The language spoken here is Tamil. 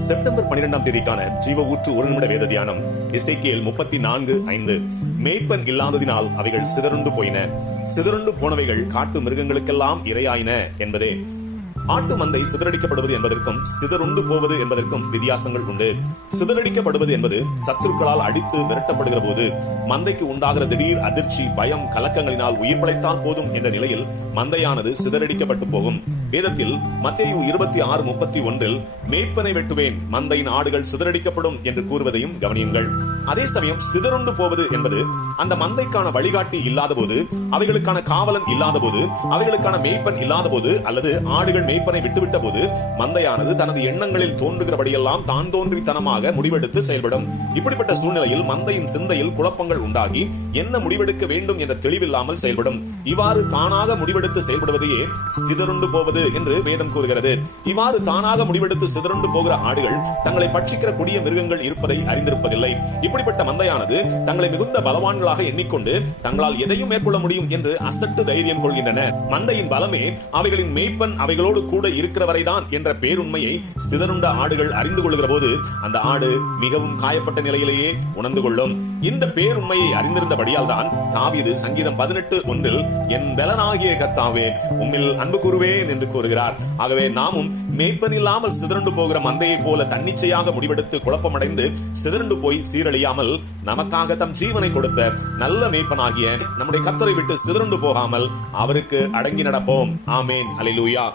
செப்டம்பர் 12ஆம் தேதிக்கான ஜீவ ஊற்று ஒரு நிமிட வேத தியானம் எசேக்கியேல் 34:5. மேய்ப்பன் இல்லாததினால் அவைகள் சிதறுண்டு போயின, சிதறுண்டு போனவைகள் காட்டு மிருகங்களுக்கெல்லாம் இரையாயின என்பதே. ஆட்டு மந்தை சிதறடிக்கப்படுவது என்பதற்கும் சிதறுண்டு போவது என்பதற்கும் வித்தியாசங்கள் உண்டு. சிதறடிக்கப்படுவது என்பது சத்துருக்களால் அடித்து விரட்டப்படுகிற போது மந்தைக்கு உண்டாகிற திடீர் அதிர்ச்சி, பயம், கலக்கங்களினால் உயிர் பிழைத்தால் போதும் என்ற நிலையில் மந்தையானது சிதறடிக்கப்பட்டு போகும். வேதத்தில் மத்தேயு 26:31 மேய்ப்பனை வெட்டுவேன், மந்தையின் ஆடுகள் சிதறடிக்கப்படும் என்று கூறுவதையும் கவனியுங்கள். அதே சமயம் சிதறுண்டு போவது என்பது அந்த மந்தைக்கான வழிகாட்டி இல்லாத போது, அவைகளுக்கான காவலன் இல்லாத போது, அவைகளுக்கான மேய்ப்பன் இல்லாத போது, அல்லது ஆடுகள் மேய்ப்பனை விட்டுவிட்ட போது மந்தையானது தனது எண்ணங்களில் தோன்றுகிறபடியெல்லாம் தான் தோன்றித்தனமாக முடிவெடுத்து செயல்படும். இப்படிப்பட்ட சூழ்நிலையில் மந்தையின் சிந்தையில் குழப்பங்கள் உண்டாகி என்ன முடிவெடுக்க வேண்டும் என்ற தெளிவில்லாமல் செயல்படும். இவ்வாறு தானாக முடிவெடுத்து செயல்படுவதையே சிதறுண்டு போவது என்று வேதம் கூறுகிறது. இவ்வாறு தானாக முடிவெடுத்து சிதறுண்டு போகிற ஆடுகள் தங்களை பட்சிக்கிற கொடிய மிருகங்கள் இருப்பதை அறிந்திருப்பதில்லை. இப்படிப்பட்ட மந்தையானது தங்களை மிகுந்த பலவான்களாக எண்ணிக்கொண்டு தங்களால் எதையும் மேற்கொள்ள முடியும் என்று அசட்டு தைரியம் கொள்கின்றன. மந்தையின் பலமே அவைகளின் மேய்ப்பன் அவைகளோடு கூட இருக்கிறவரைதான் என்ற பேருண்மையை சிதறுண்ட ஆடுகள் அறிந்து கொள்கிற போது அந்த ஆடு மிகவும் காயப்பட்ட நிலையிலேயே உணர்ந்து கொள்ளும். இந்த பேருண்மையை அறிந்திருந்தபடியால் தான் தாவீது சங்கீதம் 18:1 என் பலனாகிய கர்த்தாவே உம்மில் அன்பு கூறுவேன் என்று கூறுகிறார். ஆகவே நாமும் மேய்ப்பன் இல்லாமல் சிதறண்டு போகிற மந்தையை போல தன்னிச்சையாக முடிவெடுத்து குழப்பமடைந்து சிதறண்டு போய் சீரழியாமல் நமக்காக தம் ஜீவனை கொடுத்த நல்ல மேய்ப்பனாகிய நம்முடைய கர்த்தரை விட்டு சிதறண்டு போகாமல் அவருக்கு அடங்கி நடப்போம். ஆமேன். அல்லேலூயா.